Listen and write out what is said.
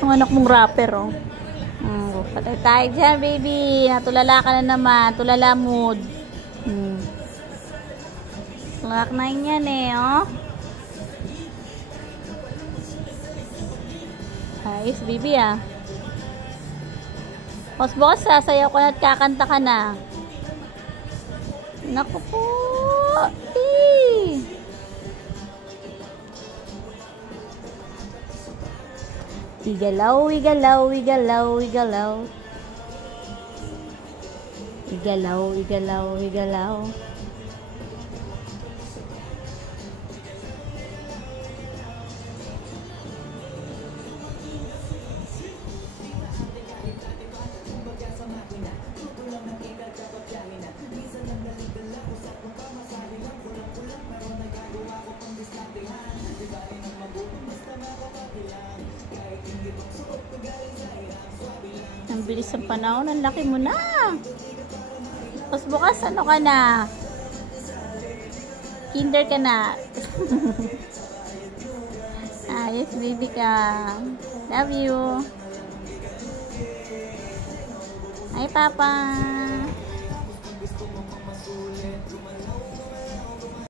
Ang anak mong rapper, oh. Patay tayo dyan, baby. Natulala ka na naman. Tulala mood. Tulak na yan eh, oh. Ayos, baby, ah. Bukas sasayaw ko na at kakanta ka na. Naku po. Igalaw, igalaw, igalaw, igalaw. Igalaw, igalaw, igalaw. Ang bilis ng panahon, ang laki mo na. Tapos bukas, ano ka na? Kinder ka na. Ayos, baby ka. Love you. Hi, Papa.